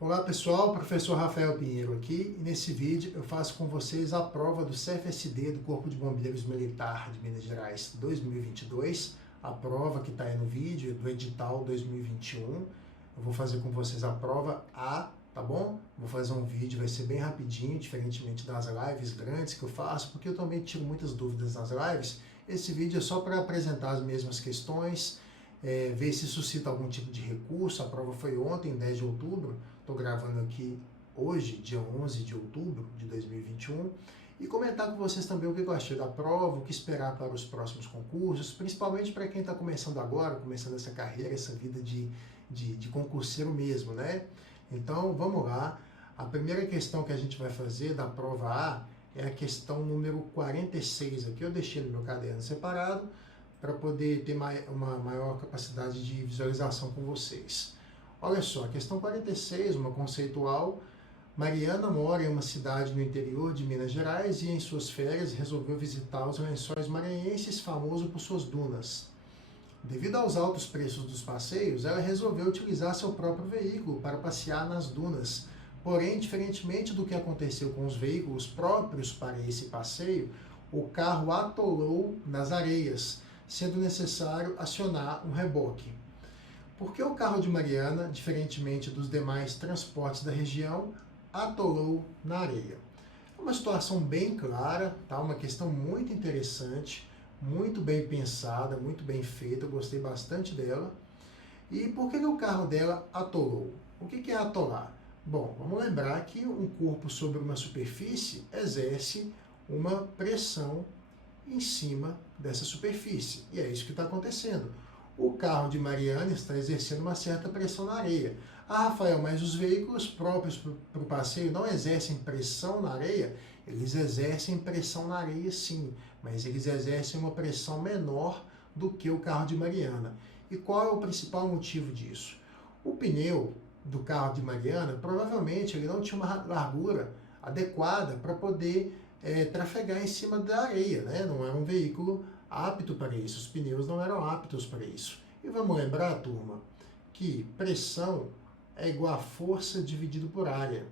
Olá pessoal, professor Rafael Pinheiro aqui, e nesse vídeo eu faço com vocês a prova do CFSD do Corpo de Bombeiros Militar de Minas Gerais 2022, a prova que está aí no vídeo do edital 2021. Eu vou fazer com vocês a prova A, tá bom? Vou fazer um vídeo, vai ser bem rapidinho, diferentemente das lives grandes que eu faço, porque eu também tiro muitas dúvidas nas lives. Esse vídeo é só para apresentar as mesmas questões, ver se suscita algum tipo de recurso. A prova foi ontem, 10 de outubro, estou gravando aqui hoje, dia 11 de outubro de 2021, e comentar com vocês também o que eu achei da prova, o que esperar para os próximos concursos, principalmente para quem está começando agora, começando essa carreira, essa vida de concurseiro mesmo, né? Então, vamos lá. A primeira questão que a gente vai fazer da prova A é a questão número 46. Aqui eu deixei no meu caderno separado, para poder ter uma maior capacidade de visualização com vocês. Olha só, a questão 46, uma conceitual. Mariana mora em uma cidade no interior de Minas Gerais e em suas férias resolveu visitar os Lençóis Maranhenses, famoso por suas dunas. Devido aos altos preços dos passeios, ela resolveu utilizar seu próprio veículo para passear nas dunas. Porém, diferentemente do que aconteceu com os veículos próprios para esse passeio, o carro atolou nas areias, sendo necessário acionar um reboque. Por que o carro de Mariana, diferentemente dos demais transportes da região, atolou na areia? É uma situação bem clara, tá? Uma questão muito interessante, muito bem pensada, muito bem feita, eu gostei bastante dela. E por que o carro dela atolou? O que é atolar? Bom, vamos lembrar que um corpo sobre uma superfície exerce uma pressão em cima dessa superfície. E é isso que está acontecendo. O carro de Mariana está exercendo uma certa pressão na areia. Ah, Rafael, mas os veículos próprios para o passeio não exercem pressão na areia? Eles exercem pressão na areia sim, mas eles exercem uma pressão menor do que o carro de Mariana. E qual é o principal motivo disso? O pneu do carro de Mariana, provavelmente ele não tinha uma largura adequada para poder trafegar em cima da areia, né? Não era um veículo apto para isso, os pneus não eram aptos para isso. E vamos lembrar, turma, que pressão é igual a força dividido por área.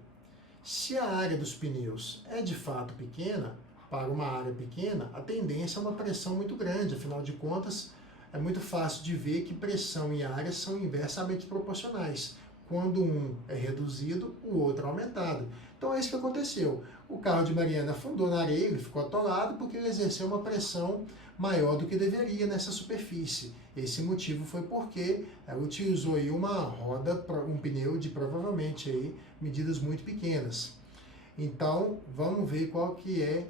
Se a área dos pneus é de fato pequena, para uma área pequena, a tendência é uma pressão muito grande, afinal de contas, é muito fácil de ver que pressão e área são inversamente proporcionais. Quando um é reduzido, o outro é aumentado. Então é isso que aconteceu. O carro de Mariana afundou na areia, ele ficou atolado porque ele exerceu uma pressão maior do que deveria nessa superfície. Esse motivo foi porque ela utilizou aí uma roda, um pneu de provavelmente aí medidas muito pequenas. Então vamos ver qual que é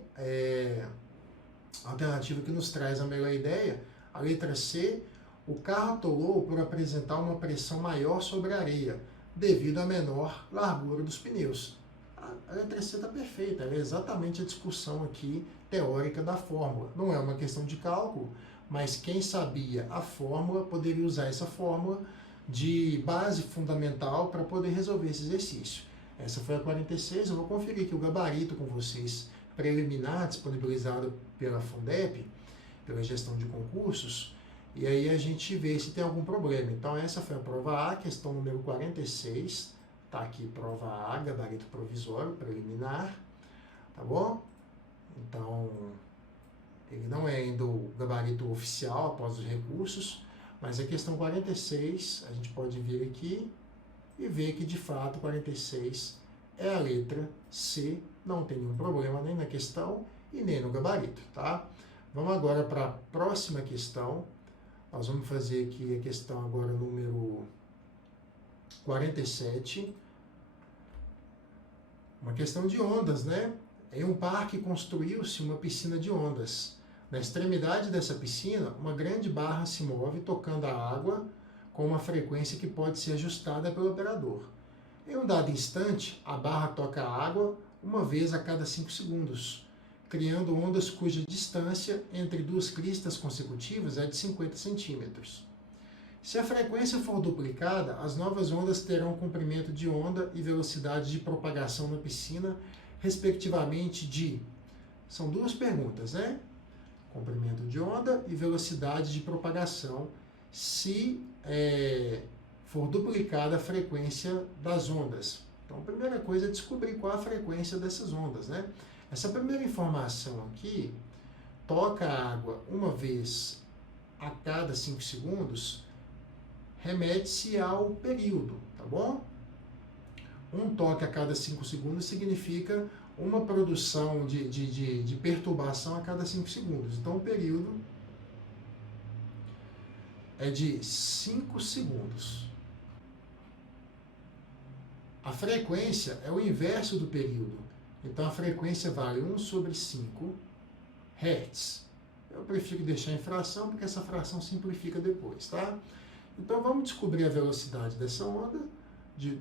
a alternativa que nos traz a melhor ideia. A letra C. O carro atolou por apresentar uma pressão maior sobre a areia, devido à menor largura dos pneus. A letra C está perfeita, é exatamente a discussão aqui teórica da fórmula. Não é uma questão de cálculo, mas quem sabia a fórmula poderia usar essa fórmula de base fundamental para poder resolver esse exercício. Essa foi a 46, eu vou conferir aqui o gabarito com vocês, preliminar, disponibilizado pela Fundep, pela gestão de concursos, e aí a gente vê se tem algum problema. Então essa foi a prova A, questão número 46, tá aqui prova A, gabarito provisório, preliminar, tá bom? Então, ele não é ainda o gabarito oficial após os recursos, mas a questão 46, a gente pode vir aqui e ver que de fato 46 é a letra C, não tem nenhum problema nem na questão e nem no gabarito, tá? Vamos agora para a próxima questão. Nós vamos fazer aqui a questão agora número 47. Uma questão de ondas, né? Em um parque construiu-se uma piscina de ondas. Na extremidade dessa piscina, uma grande barra se move tocando a água com uma frequência que pode ser ajustada pelo operador. Em um dado instante, a barra toca a água uma vez a cada 5 segundos. Criando ondas cuja distância entre duas cristas consecutivas é de 50 centímetros. Se a frequência for duplicada, as novas ondas terão comprimento de onda e velocidade de propagação na piscina, respectivamente de... São duas perguntas, né? Comprimento de onda e velocidade de propagação, se for duplicada a frequência das ondas. Então, a primeira coisa é descobrir qual a frequência dessas ondas, né? Essa primeira informação aqui, toca a água uma vez a cada 5 segundos, remete-se ao período, tá bom? Um toque a cada 5 segundos significa uma produção de perturbação a cada 5 segundos. Então, o período é de 5 segundos. A frequência é o inverso do período. Então, a frequência vale 1 sobre 5 Hz. Eu prefiro deixar em fração, porque essa fração simplifica depois, tá? Então, vamos descobrir a velocidade dessa onda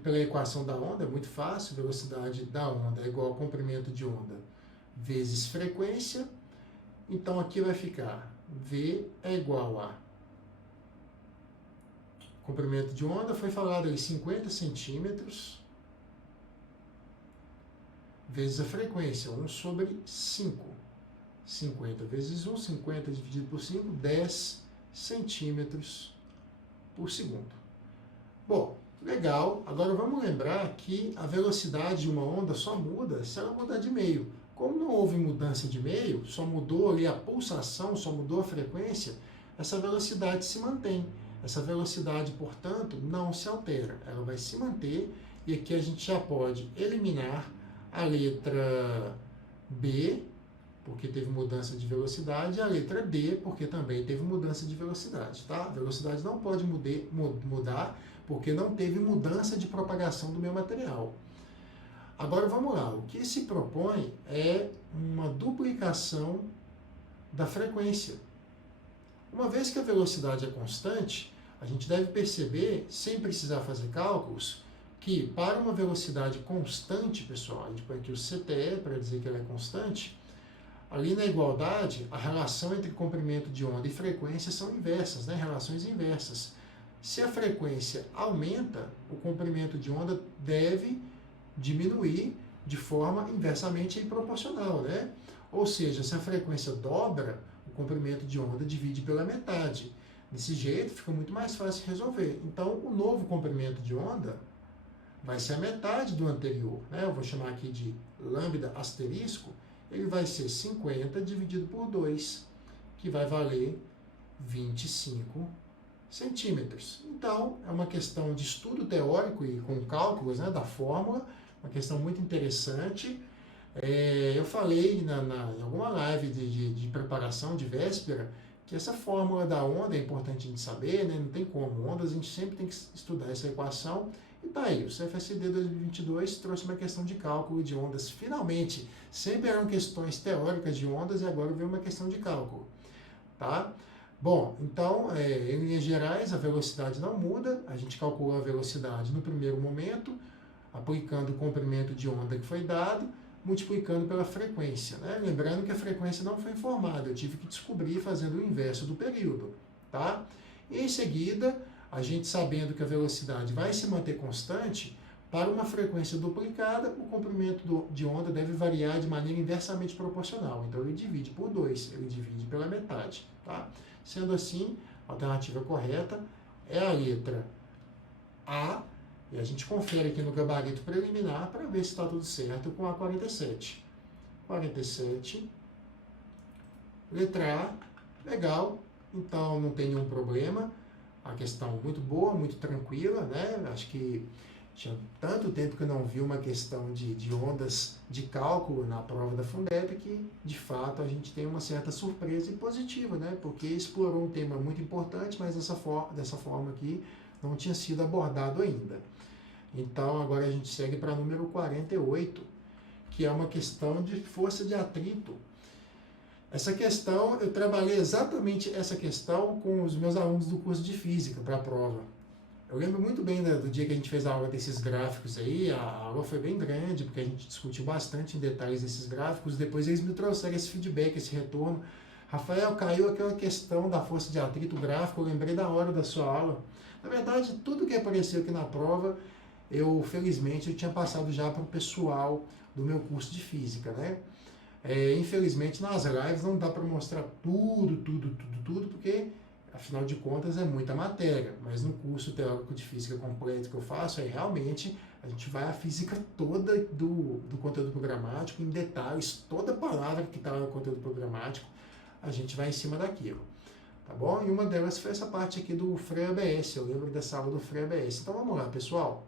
pela equação da onda. É muito fácil. Velocidade da onda é igual ao comprimento de onda vezes frequência. Então, aqui vai ficar V é igual a comprimento de onda, foi falado ali 50 centímetros, vezes a frequência, 1 sobre 5. 50 vezes 1, 50 dividido por 5, 10 centímetros por segundo. Bom, legal. Agora vamos lembrar que a velocidade de uma onda só muda se ela mudar de meio. Como não houve mudança de meio, só mudou ali a pulsação, só mudou a frequência, essa velocidade se mantém. Essa velocidade, portanto, não se altera, ela vai se manter, e aqui a gente já pode eliminar a letra B, porque teve mudança de velocidade, e a letra D, porque também teve mudança de velocidade, tá? A velocidade não pode mudar, porque não teve mudança de propagação do meu material. Agora vamos lá, o que se propõe é uma duplicação da frequência. Uma vez que a velocidade é constante, a gente deve perceber, sem precisar fazer cálculos, que para uma velocidade constante, pessoal, a gente põe aqui o CTE para dizer que ela é constante, ali na igualdade, a relação entre comprimento de onda e frequência são inversas, né? Relações inversas. Se a frequência aumenta, o comprimento de onda deve diminuir de forma inversamente proporcional, né? Ou seja, se a frequência dobra, o comprimento de onda divide pela metade. Desse jeito fica muito mais fácil de resolver. Então, o novo comprimento de onda vai ser a metade do anterior, né? Eu vou chamar aqui de lambda asterisco, ele vai ser 50 dividido por 2, que vai valer 25 centímetros. Então, é uma questão de estudo teórico e com cálculos, né, da fórmula, uma questão muito interessante. Eu falei em alguma live de preparação de véspera que essa fórmula da onda é importante a gente saber, né? Não tem como. Ondas a gente sempre tem que estudar essa equação. E tá aí, o CFSD 2022 trouxe uma questão de cálculo de ondas. Finalmente, sempre eram questões teóricas de ondas e agora veio uma questão de cálculo. Tá? Bom, então, em linhas gerais, a velocidade não muda. A gente calculou a velocidade no primeiro momento, aplicando o comprimento de onda que foi dado, multiplicando pela frequência, né? Lembrando que a frequência não foi informada, eu tive que descobrir fazendo o inverso do período, tá? E em seguida, a gente sabendo que a velocidade vai se manter constante, para uma frequência duplicada, o comprimento de onda deve variar de maneira inversamente proporcional. Então, ele divide por 2, ele divide pela metade, tá? Sendo assim, a alternativa correta é a letra A, e a gente confere aqui no gabarito preliminar para ver se está tudo certo com a 47. 47, letra A, legal, então não tem nenhum problema. A questão muito boa, muito tranquila, né? Acho que tinha tanto tempo que eu não vi uma questão de ondas de cálculo na prova da Fundeb que, de fato, a gente tem uma certa surpresa e positiva, né? Porque explorou um tema muito importante, mas dessa forma aqui não tinha sido abordado ainda. Então, agora a gente segue para número 48, que é uma questão de força de atrito. Essa questão, eu trabalhei exatamente essa questão com os meus alunos do curso de Física para a prova. Eu lembro muito bem do dia que a gente fez a aula desses gráficos aí, a aula foi bem grande, porque a gente discutiu bastante em detalhes esses gráficos, depois eles me trouxeram esse feedback, esse retorno. Rafael, caiu aquela questão da força de atrito gráfico, eu lembrei da hora da sua aula. Na verdade, tudo que apareceu aqui na prova, felizmente, eu tinha passado já para o pessoal do meu curso de Física, né? Infelizmente, nas lives não dá para mostrar tudo, porque, afinal de contas, é muita matéria. Mas no curso teórico de Física completo que eu faço, realmente A gente vai à física toda do conteúdo programático, em detalhes, toda palavra que está no conteúdo programático, a gente vai em cima daquilo. Tá bom? E uma delas foi essa parte aqui do freio ABS, eu lembro dessa aula do freio ABS. Então vamos lá, pessoal.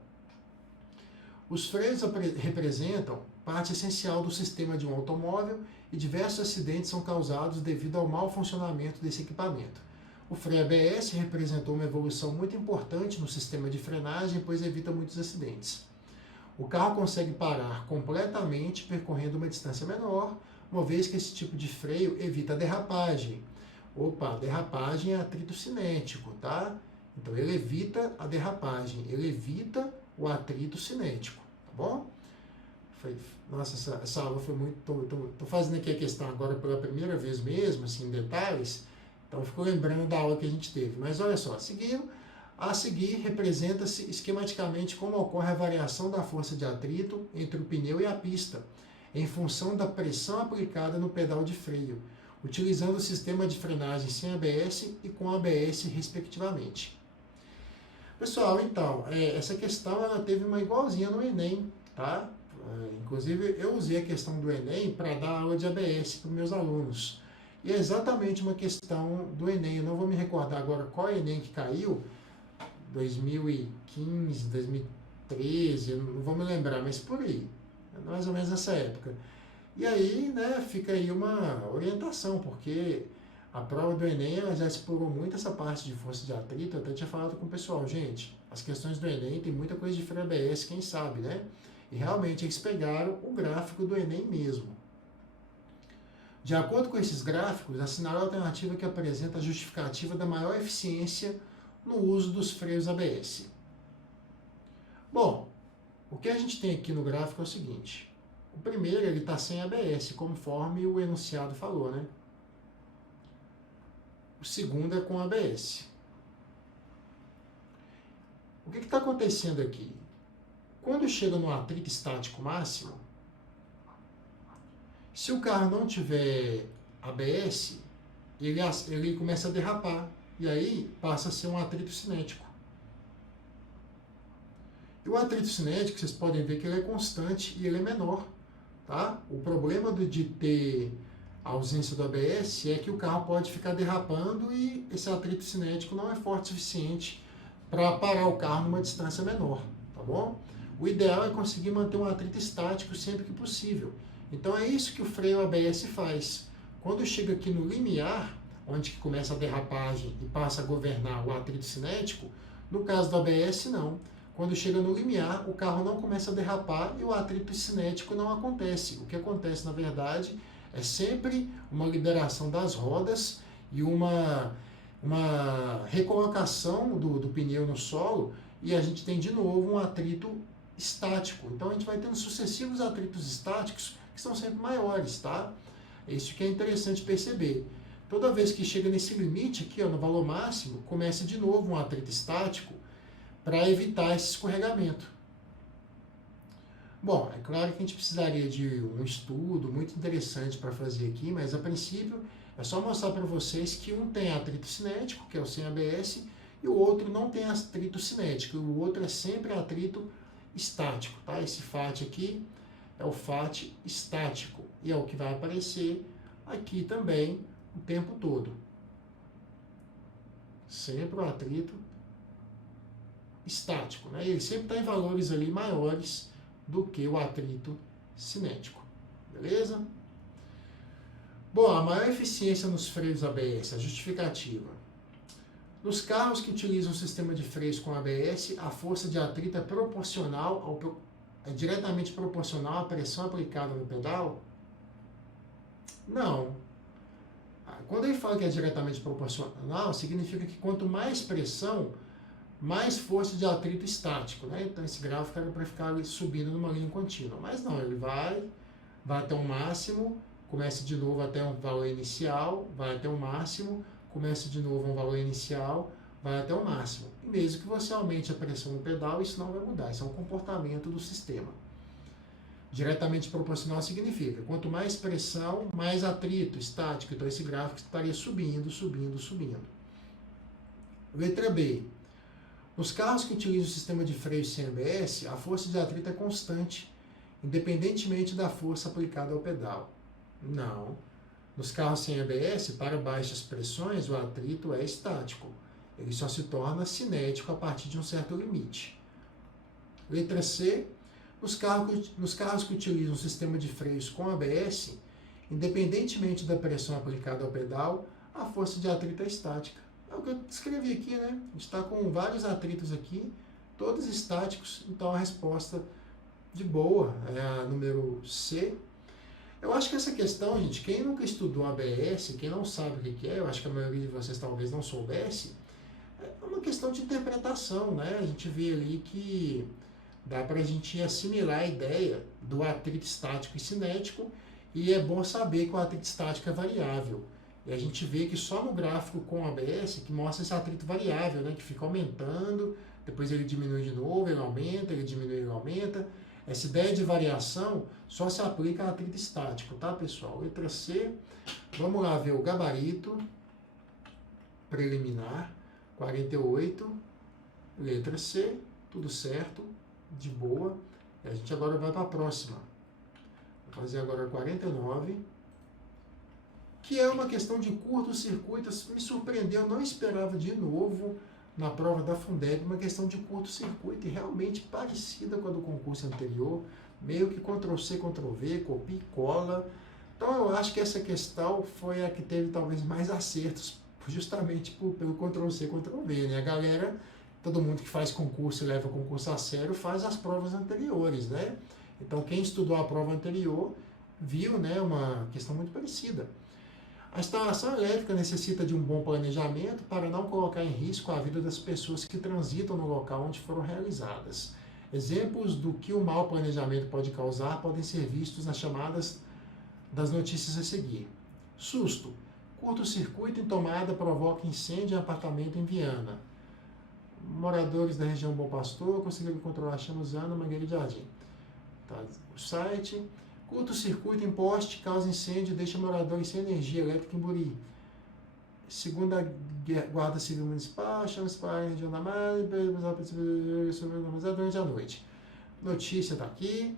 Os freios representam parte essencial do sistema de um automóvel e diversos acidentes são causados devido ao mau funcionamento desse equipamento. O freio ABS representou uma evolução muito importante no sistema de frenagem, pois evita muitos acidentes. O carro consegue parar completamente percorrendo uma distância menor, uma vez que esse tipo de freio evita a derrapagem. Opa, derrapagem é atrito cinético, tá? Então ele evita a derrapagem, ele evita o atrito cinético, tá bom? Nossa, essa aula foi muito... Tô fazendo aqui a questão agora pela primeira vez mesmo, assim, em detalhes, então ficou lembrando da aula que a gente teve. Mas olha só, a seguir representa-se esquematicamente como ocorre a variação da força de atrito entre o pneu e a pista, em função da pressão aplicada no pedal de freio, utilizando o sistema de frenagem sem ABS e com ABS, respectivamente. Pessoal, então, essa questão ela teve uma igualzinha no Enem, tá? Inclusive, eu usei a questão do Enem para dar aula de ABS para os meus alunos. E é exatamente uma questão do Enem. Eu não vou me recordar agora qual Enem que caiu, 2015, 2013, eu não vou me lembrar, mas por aí, mais ou menos nessa época. E aí, né, fica aí uma orientação, porque a prova do Enem ela já explorou muito essa parte de força de atrito. Eu até tinha falado com o pessoal, gente, as questões do Enem tem muita coisa de freio ABS, quem sabe, né? E realmente eles pegaram o gráfico do Enem mesmo. De acordo com esses gráficos, assinala a alternativa que apresenta a justificativa da maior eficiência no uso dos freios ABS. Bom, o que a gente tem aqui no gráfico é o seguinte. O primeiro, ele está sem ABS, conforme o enunciado falou, né? O segundo é com ABS. O que está acontecendo aqui? Quando chega no atrito estático máximo, se o carro não tiver ABS, ele começa a derrapar. E aí passa a ser um atrito cinético. E o atrito cinético, vocês podem ver que ele é constante e ele é menor. Tá? O problema de ter a ausência do ABS é que o carro pode ficar derrapando e esse atrito cinético não é forte o suficiente para parar o carro numa distância menor. Tá bom? O ideal é conseguir manter um atrito estático sempre que possível. Então é isso que o freio ABS faz. Quando chega aqui no limiar, onde que começa a derrapagem e passa a governar o atrito cinético, no caso do ABS não. Quando chega no limiar, o carro não começa a derrapar e o atrito cinético não acontece. O que acontece, na verdade, é sempre uma liberação das rodas e uma recolocação do pneu no solo, e a gente tem de novo um atrito estático. Então a gente vai tendo sucessivos atritos estáticos que são sempre maiores, tá? É isso que é interessante perceber. Toda vez que chega nesse limite aqui, ó, no valor máximo, começa de novo um atrito estático para evitar esse escorregamento. Bom, é claro que a gente precisaria de um estudo muito interessante para fazer aqui, mas a princípio é só mostrar para vocês que um tem atrito cinético, que é o sem ABS, e o outro não tem atrito cinético, e o outro é sempre atrito estático, tá? Esse FAT aqui é o FAT estático, e é o que vai aparecer aqui também o tempo todo. Sempre o atrito estático, né? Ele sempre está em valores ali maiores do que o atrito cinético, beleza? Bom, a maior eficiência nos freios ABS, a justificativa. Nos carros que utilizam o sistema de freios com ABS, a força de atrito é diretamente proporcional à pressão aplicada no pedal? Não. Quando ele fala que é diretamente proporcional, significa que quanto mais pressão, mais força de atrito estático, né? Então esse gráfico era para ficar subindo numa linha contínua, mas não, ele vai até um máximo, começa de novo até um valor inicial, vai até um máximo, começa de novo um valor inicial, vai até o máximo. E mesmo que você aumente a pressão no pedal, isso não vai mudar, isso é um comportamento do sistema. Diretamente proporcional significa, quanto mais pressão, mais atrito estático. Então esse gráfico estaria subindo, subindo, subindo. Letra B. Nos carros que utilizam o sistema de freio sem ABS, a força de atrito é constante, independentemente da força aplicada ao pedal. Não. Nos carros sem ABS, para baixas pressões, o atrito é estático. Ele só se torna cinético a partir de um certo limite. Letra C. Nos carros que utilizam o sistema de freios com ABS, independentemente da pressão aplicada ao pedal, a força de atrito é estática. É o que eu escrevi aqui, né? A gente está com vários atritos aqui, todos estáticos, então a resposta de boa é a número C. Eu acho que essa questão, gente, quem nunca estudou ABS, quem não sabe o que é, eu acho que a maioria de vocês talvez não soubesse, é uma questão de interpretação, né? A gente vê ali que dá para a gente assimilar a ideia do atrito estático e cinético, e é bom saber que o atrito estático é variável. E a gente vê que só no gráfico com ABS que mostra esse atrito variável, né, que fica aumentando, depois ele diminui de novo, ele aumenta, ele diminui, ele aumenta. Essa ideia de variação só se aplica a atrito estático, tá, pessoal? Letra C, vamos lá ver o gabarito preliminar, 48, letra C, tudo certo, de boa. E a gente agora vai para a próxima. Vou fazer agora 49, que é uma questão de curto-circuito. Me surpreendeu, não esperava de novo na prova da Fundeb uma questão de curto-circuito e realmente parecida com a do concurso anterior, meio que Ctrl+C, Ctrl+V, copia e cola. Então eu acho que essa questão foi a que teve talvez mais acertos, justamente pelo Ctrl+C, Ctrl+V, né? A galera, todo mundo que faz concurso e leva concurso a sério, faz as provas anteriores, né? Então quem estudou a prova anterior viu, né, uma questão muito parecida. A instalação elétrica necessita de um bom planejamento para não colocar em risco a vida das pessoas que transitam no local onde foram realizadas. Exemplos do que o mau planejamento pode causar podem ser vistos nas chamadas das notícias a seguir. Susto. Curto-circuito em tomada provoca incêndio em apartamento em Viana. Moradores da região Bom Pastor conseguiram controlar a chama usando mangueira de jardim. Tá, o site. Curto-circuito em poste causa incêndio e deixa moradores sem energia elétrica em Buri. Segundo a Guarda Civil Municipal, chama-se para a região da Mata durante a noite. Notícia está aqui,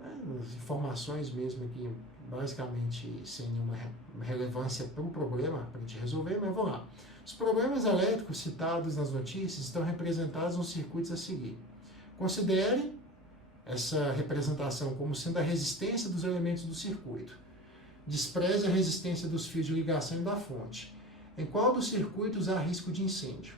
né, informações mesmo aqui, basicamente sem nenhuma relevância para o problema, para a gente resolver, mas vamos lá. Os problemas elétricos citados nas notícias estão representados nos circuitos a seguir. Considere essa representação como sendo a resistência dos elementos do circuito. Despreze a resistência dos fios de ligação e da fonte. Em qual dos circuitos há risco de incêndio?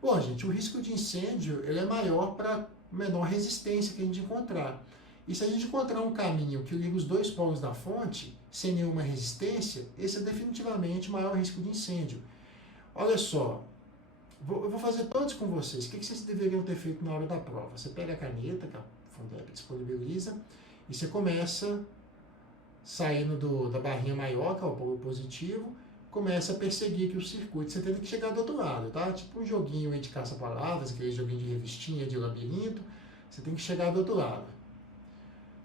Bom, gente, o risco de incêndio ele é maior para menor resistência que a gente encontrar. E se a gente encontrar um caminho que liga os dois polos da fonte, sem nenhuma resistência, esse é definitivamente o maior risco de incêndio. Olha só, eu vou fazer todos com vocês. O que vocês deveriam ter feito na hora da prova? Você pega a caneta, que a Fundeb disponibiliza, e você começa saindo da barrinha maior, que é o polo positivo, começa a perseguir aqui o circuito. Você tem que chegar do outro lado, tá? Tipo um joguinho aí de caça-palavras, aquele joguinho de revistinha, de labirinto. Você tem que chegar do outro lado.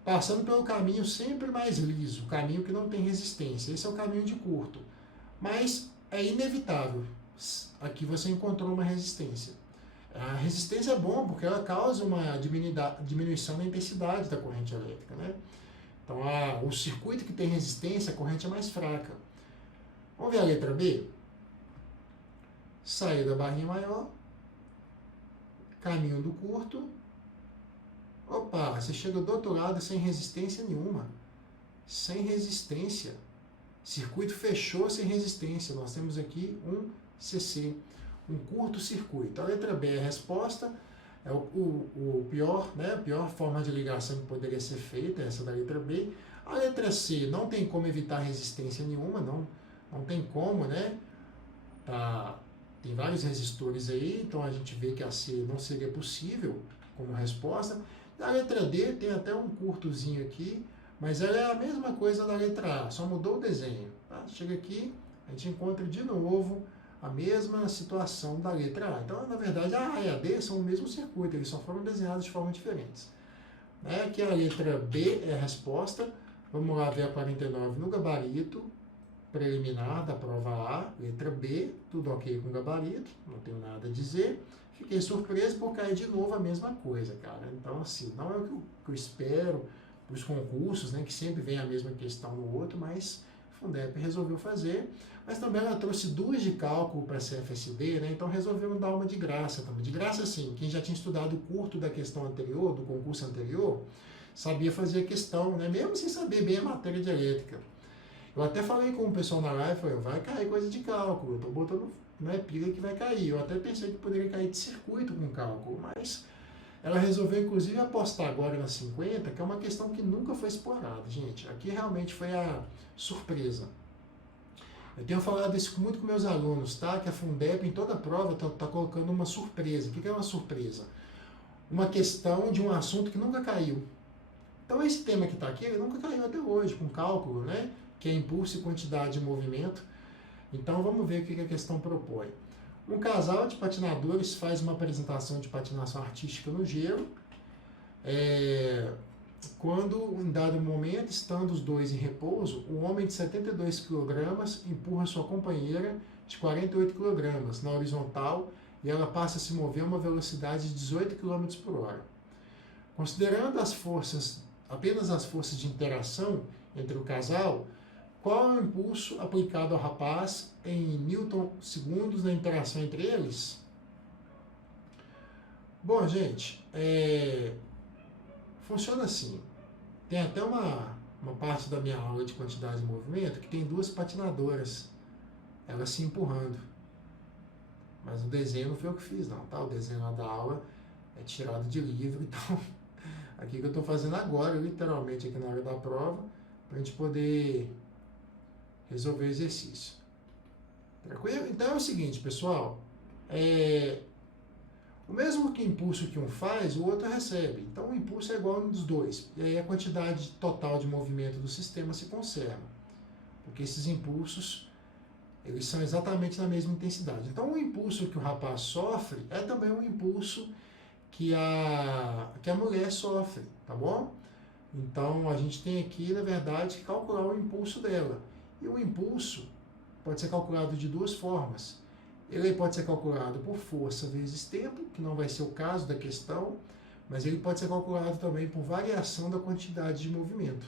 Passando pelo caminho sempre mais liso, o caminho que não tem resistência. Esse é o caminho de curto. Mas é inevitável. Aqui você encontrou uma resistência. A resistência é bom porque ela causa uma diminuição da intensidade da corrente elétrica, né? Então, o circuito que tem resistência, a corrente é mais fraca. Vamos ver a letra B? Sair da barrinha maior, caminho do curto. Opa, você chega do outro lado sem resistência nenhuma. Sem resistência. Circuito fechou sem resistência. Nós temos aqui um CC, um curto-circuito. A letra B é a resposta, é o pior, né? A pior forma de ligação que poderia ser feita, essa da letra B. A letra C não tem como evitar resistência nenhuma, não tem como, né? Tem vários resistores aí, então a gente vê que a C não seria possível como resposta. A letra D tem até um curtozinho aqui, mas ela é a mesma coisa da letra A, só mudou o desenho. Tá? Chega aqui, a gente encontra de novo a mesma situação da letra A. Então, na verdade, a A e a D são o mesmo circuito, eles só foram desenhados de forma diferentes. Aqui a letra B é a resposta. Vamos lá ver a 49 no gabarito. preliminar da prova A, letra B, tudo ok com gabarito, não tenho nada a dizer. Fiquei surpreso por cair de novo a mesma coisa, cara. Então, assim, não é o que eu espero dos concursos, né, que sempre vem a mesma questão no outro, mas a Fundep resolveu fazer. Mas também ela trouxe 2 de cálculo para a CFSD, né, então resolveram dar uma de graça também. De graça, assim, quem já tinha estudado o curto da questão anterior, do concurso anterior, sabia fazer a questão, né, mesmo sem saber bem a matéria de elétrica. Eu até falei com o pessoal na live, falei, vai cair coisa de cálculo, eu tô botando, né, pilha que vai cair. Eu até pensei que poderia cair de circuito com cálculo, mas ela resolveu inclusive apostar agora na 50, que é uma questão que nunca foi explorada, gente. Aqui realmente foi a surpresa. Eu tenho falado isso muito com meus alunos, tá? Que a Fundep em toda a prova tá colocando uma surpresa. O que é uma surpresa? Uma questão de um assunto que nunca caiu. Então esse tema que está aqui, ele nunca caiu até hoje, com cálculo, né? Que é impulso e quantidade de movimento. Então vamos ver o que a questão propõe. Um casal de patinadores faz uma apresentação de patinação artística no gelo. Quando, em dado momento, estando os dois em repouso, um homem de 72 kg empurra sua companheira de 48 kg na horizontal e ela passa a se mover a uma velocidade de 18 km por hora. Considerando apenas as forças de interação entre o casal, qual é o impulso aplicado ao rapaz em newton segundos na interação entre eles? Bom, gente, funciona assim. Tem até uma parte da minha aula de quantidade de movimento que tem 2 patinadoras, elas se empurrando. Mas o desenho não foi eu que fiz, não, tá? O desenho lá da aula é tirado de livro, então aqui que eu estou fazendo agora, literalmente aqui na hora da prova, para a gente poder resolver o exercício. Tranquilo? Então é o seguinte, pessoal, o mesmo impulso que um faz, o outro recebe. Então o impulso é igual um dos dois. E aí a quantidade total de movimento do sistema se conserva. Porque esses impulsos, eles são exatamente na mesma intensidade. Então o impulso que o rapaz sofre é também um impulso que a mulher sofre, tá bom? Então a gente tem aqui, na verdade, que calcular o impulso dela. E o impulso pode ser calculado de 2 formas. Ele pode ser calculado por força vezes tempo, que não vai ser o caso da questão, mas ele pode ser calculado também por variação da quantidade de movimento.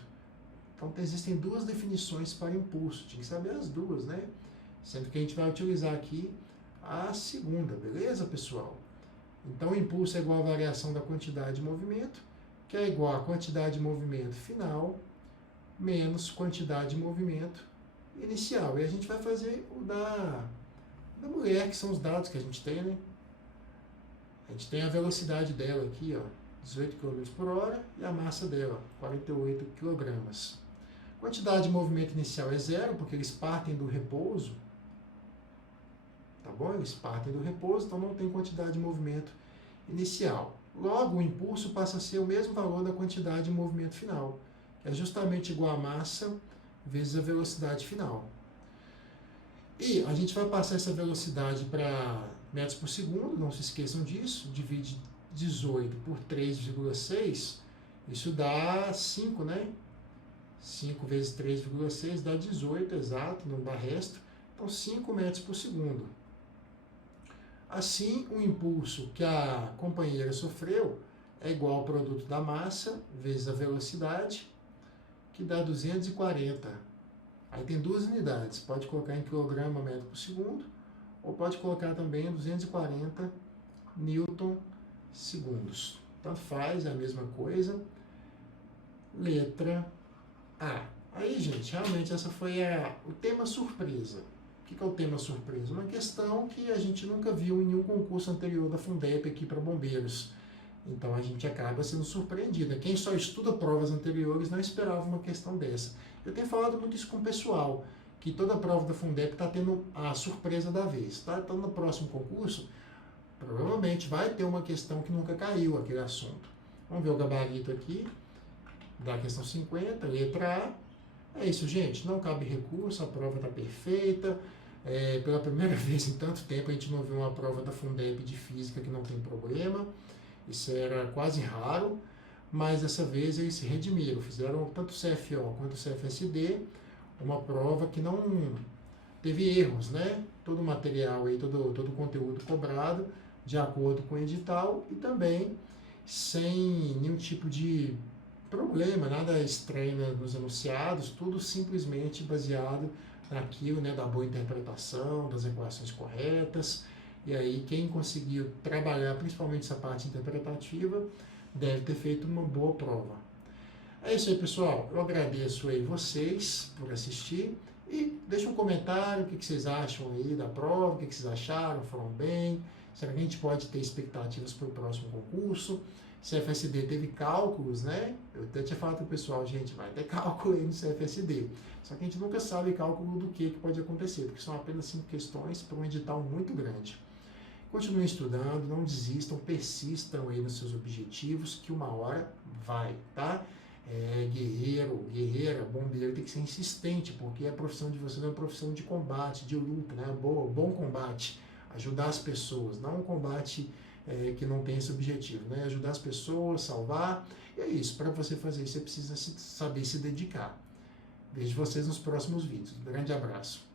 Então existem 2 definições para impulso, tinha que saber as 2, né? Sendo que a gente vai utilizar aqui a segunda, beleza, pessoal? Então o impulso é igual à variação da quantidade de movimento, que é igual à quantidade de movimento final menos quantidade de movimento inicial. E a gente vai fazer o da mulher, que são os dados que a gente tem, né? A gente tem a velocidade dela aqui, ó, 18 km por hora, e a massa dela, 48 kg. Quantidade de movimento inicial é 0, porque eles partem do repouso, tá bom? Eles partem do repouso, então não tem quantidade de movimento inicial. Logo, o impulso passa a ser o mesmo valor da quantidade de movimento final, que é justamente igual a massa vezes a velocidade final. E a gente vai passar essa velocidade para metros por segundo, não se esqueçam disso, divide 18 por 3,6, isso dá 5, né? 5 vezes 3,6 dá 18, exato, não dá resto, então 5 metros por segundo. Assim, o impulso que a companheira sofreu é igual ao produto da massa vezes a velocidade, que dá 240. Aí tem 2 unidades, pode colocar em quilograma metro por segundo, ou pode colocar também 240 newton segundos. Tanto faz, é a mesma coisa. Letra A. Aí, gente, realmente essa foi o tema surpresa. O que é o tema surpresa? Uma questão que a gente nunca viu em nenhum concurso anterior da Fundep aqui para bombeiros. Então a gente acaba sendo surpreendido. Quem só estuda provas anteriores não esperava uma questão dessa. Eu tenho falado muito isso com o pessoal, que toda prova da Fundep está tendo a surpresa da vez. Tá? Então no próximo concurso, provavelmente vai ter uma questão que nunca caiu aquele assunto. Vamos ver o gabarito aqui, da questão 50, letra A. É isso, gente. Não cabe recurso, a prova está perfeita. Pela primeira vez em tanto tempo a gente não viu uma prova da Fundep de física que não tem problema. Isso era quase raro, mas dessa vez eles se redimiram. Fizeram tanto o CFO quanto o CFSD uma prova que não teve erros, né? Todo o material aí, todo o conteúdo cobrado de acordo com o edital e também sem nenhum tipo de problema, nada estranho nos enunciados, tudo simplesmente baseado naquilo, né, da boa interpretação, das equações corretas. E aí quem conseguiu trabalhar principalmente essa parte interpretativa deve ter feito uma boa prova. É isso aí, pessoal. Eu agradeço aí vocês por assistir e deixa um comentário o que vocês acham aí da prova, o que vocês acharam, foram bem, será que a gente pode ter expectativas para o próximo concurso? CFSD teve cálculos, né? Eu até tinha falado para o pessoal, gente, vai ter cálculo aí no CFSD. Só que a gente nunca sabe cálculo do que pode acontecer, porque são apenas 5 questões para um edital muito grande. Continuem estudando, não desistam, persistam aí nos seus objetivos, que uma hora vai, tá? Guerreira, bombeiro, tem que ser insistente, porque a profissão de vocês é uma profissão de combate, de luta, né? Bom combate, ajudar as pessoas, não um combate que não tem esse objetivo, né? Ajudar as pessoas, salvar, e é isso. Para você fazer isso, você precisa saber se dedicar. Vejo vocês nos próximos vídeos. Um grande abraço.